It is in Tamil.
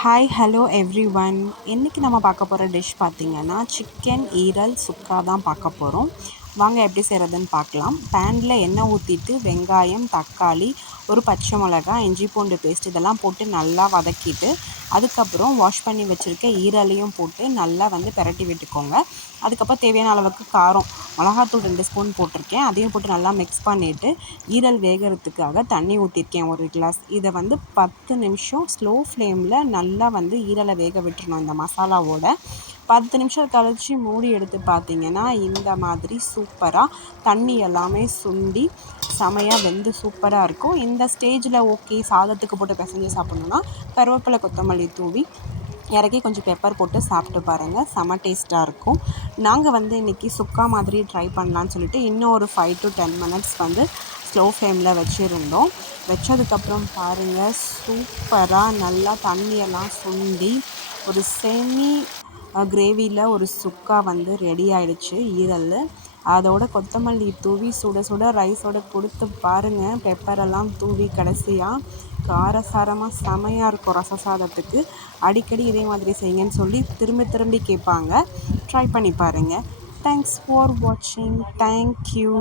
Hi hello every one. இன்றைக்கி நம்ம பார்க்க போகிற டிஷ் பார்த்திங்கன்னா சிக்கன் ஈரல் சுக்கா தான் பார்க்க போகிறோம். வாங்க எப்படி செய்கிறதுன்னு பார்க்கலாம். பேனில் எண்ணெய் ஊற்றிட்டு வெங்காயம், தக்காளி, ஒரு பச்சை மிளகாய், இஞ்சி பூண்டு பேஸ்ட் இதெல்லாம் போட்டு நல்லா வதக்கிட்டு அதுக்கப்புறம் வாஷ் பண்ணி வச்சுருக்க ஈரலையும் போட்டு நல்லா பிரட்டி விட்டுக்கோங்க. அதுக்கப்புறம் தேவையான அளவுக்கு காரம், மிளகாத்தூள் 2 ஸ்பூன் போட்டிருக்கேன். அதையும் போட்டு நல்லா மிக்ஸ் பண்ணிவிட்டு ஈரல் வேகிறதுக்காக தண்ணி ஊற்றிருக்கேன் 1 கிளாஸ். இதை 10 நிமிஷம் ஸ்லோ ஃப்ளேமில் நல்லா ஈரலை வேக விட்டுறணும் இந்த மசாலாவோட. 10 நிமிஷம் கழித்து மூடி எடுத்து பார்த்திங்கன்னா இந்த மாதிரி சூப்பராக தண்ணி எல்லாமே சுண்டி செமையாக வெந்து சூப்பராக இருக்கும். இந்த ஸ்டேஜில் ஓகே சாதத்துக்கு போட்டு பிசைஞ்சு சாப்பிட்ணுன்னா கருவேப்பிலை, கொத்தமல்லி தூவி இறக்கி கொஞ்சம் பெப்பர் போட்டு சாப்பிட்டு பாருங்கள், செம டேஸ்ட்டாக இருக்கும். நாங்கள் இன்றைக்கி சுக்கா மாதிரி ட்ரை பண்ணலான்னு சொல்லிட்டு இன்னும் ஒரு 5 to 10 மினிட்ஸ் ஸ்லோ ஃப்ளேமில் வச்சுருந்தோம். வச்சதுக்கப்புறம் பாருங்கள், சூப்பராக நல்லா தண்ணியெல்லாம் சுண்டி ஒரு செமி கிரேவியில் ஒரு சுக்கா ரெடி ஆகிடுச்சு ஈரல். அதோட கொத்தமல்லி தூவி சுட சுட ரைஸோட கொடுத்து பாருங்கள். பெப்பரெல்லாம் தூவி கடைசியாக காரசாரமாக செமையாக இருக்கும் ரச சாதத்துக்கு. அடிக்கடி இதே மாதிரி செய்யுங்கன்னு சொல்லி திரும்பி திரும்பி கேட்பாங்க. ட்ரை பண்ணி பாருங்கள். தேங்க்ஸ் ஃபார் வாட்சிங். தேங்க்யூ.